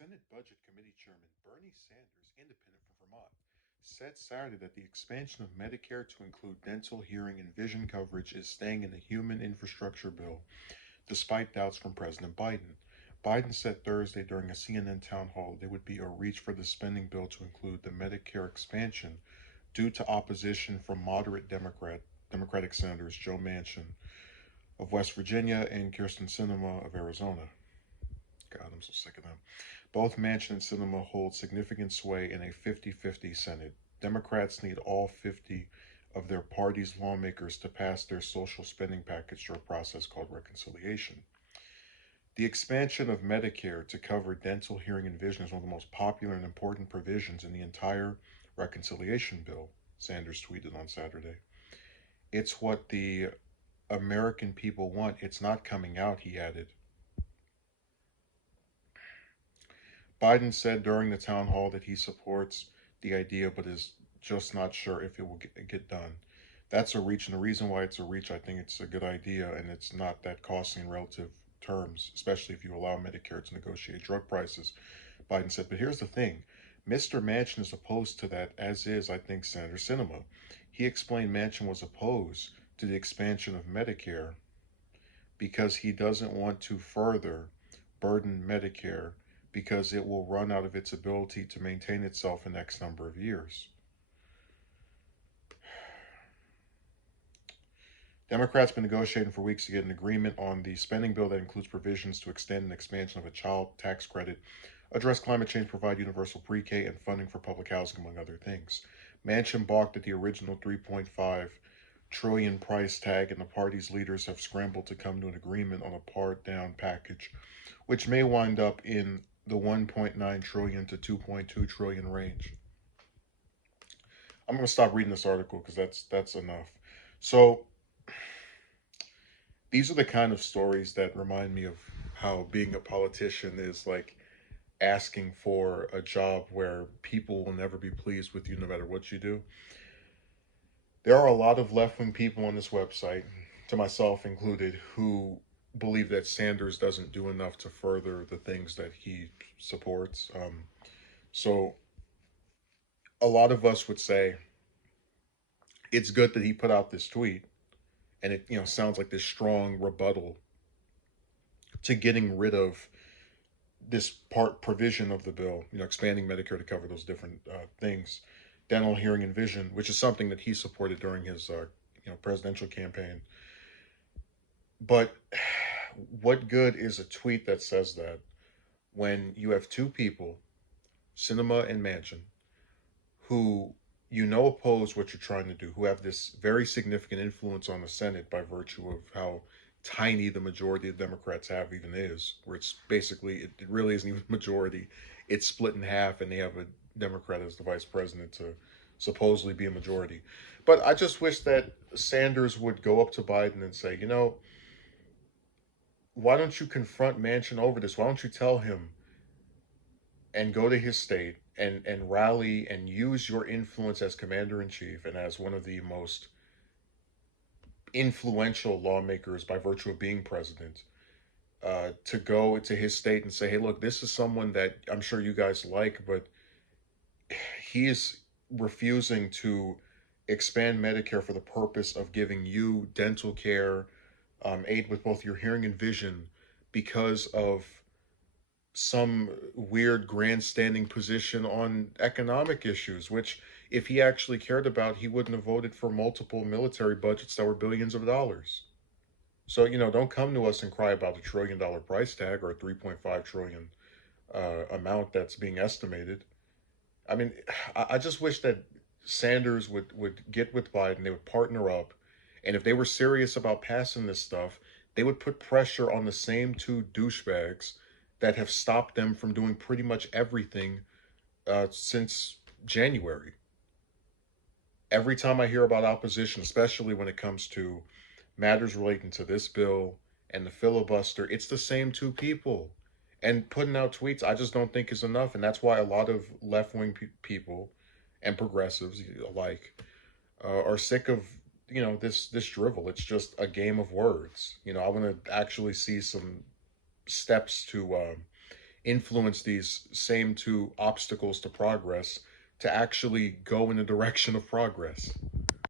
Senate Budget Committee Chairman Bernie Sanders, independent from Vermont, said Saturday that the expansion of Medicare to include dental, hearing, and vision coverage is staying in the human infrastructure bill, despite doubts from President Biden. Biden said Thursday during a CNN town hall it would be a reach for the spending bill to include the Medicare expansion due to opposition from moderate Democratic Senators Joe Manchin of West Virginia and Kirsten Sinema of Arizona. God, I'm so sick of them. Both Manchin and Sinema hold significant sway in a 50-50 Senate. Democrats need all 50 of their party's lawmakers to pass their social spending package through a process called reconciliation. The expansion of Medicare to cover dental, hearing, and vision is one of the most popular and important provisions in the entire reconciliation bill, Sanders tweeted on Saturday. It's what the American people want. It's not coming out, he added. Biden said during the town hall that he supports the idea but is just not sure if it will get done. That's a reach, and the reason why it's a reach, I think it's a good idea, and it's not that costly in relative terms, especially if you allow Medicare to negotiate drug prices, Biden said. But here's the thing. Mr. Manchin is opposed to that, as is, I think, Senator Sinema. He explained Manchin was opposed to the expansion of Medicare because he doesn't want to further burden Medicare because it will run out of its ability to maintain itself in X number of years. Democrats have been negotiating for weeks to get an agreement on the spending bill that includes provisions to extend an expansion of a child tax credit, address climate change, provide universal pre-K, and funding for public housing, among other things. Manchin balked at the original 3.5 trillion price tag, and the party's leaders have scrambled to come to an agreement on a pared down package, which may wind up in the 1.9 trillion to 2.2 trillion range. I'm going to stop reading this article because that's enough. So these are the kind of stories that remind me of how being a politician is like asking for a job where people will never be pleased with you no matter what you do. There are a lot of left wing people on this website, to myself included, who believe that Sanders doesn't do enough to further the things that he supports. So a lot of us would say it's good that he put out this tweet, and it sounds like this strong rebuttal to getting rid of this part provision of the bill, expanding Medicare to cover those different things, dental, hearing, and vision, which is something that he supported during his presidential campaign. But what good is a tweet that says that when you have two people, Sinema and Manchin, who oppose what you're trying to do, who have this very significant influence on the Senate by virtue of how tiny the majority of Democrats have even is, where it's basically, it really isn't even majority. It's split in half, and they have a Democrat as the vice president to supposedly be a majority. But I just wish that Sanders would go up to Biden and say, why don't you confront Manchin over this? Why don't you tell him and go to his state and rally and use your influence as commander in chief and as one of the most influential lawmakers by virtue of being president, to go to his state and say, hey, look, this is someone that I'm sure you guys like, but he is refusing to expand Medicare for the purpose of giving you dental care, aid with both your hearing and vision, because of some weird grandstanding position on economic issues, which, if he actually cared about, he wouldn't have voted for multiple military budgets that were billions of dollars. So, don't come to us and cry about a $1 trillion price tag or a 3.5 trillion amount that's being estimated. I mean, I just wish that Sanders would get with Biden, they would partner up, and if they were serious about passing this stuff, they would put pressure on the same two douchebags that have stopped them from doing pretty much everything since January. Every time I hear about opposition, especially when it comes to matters relating to this bill and the filibuster, it's the same two people. And putting out tweets, I just don't think is enough. And that's why a lot of left wing people and progressives alike are sick of this drivel. It's just a game of words. I want to actually see some steps to influence these same two obstacles to progress to actually go in the direction of progress.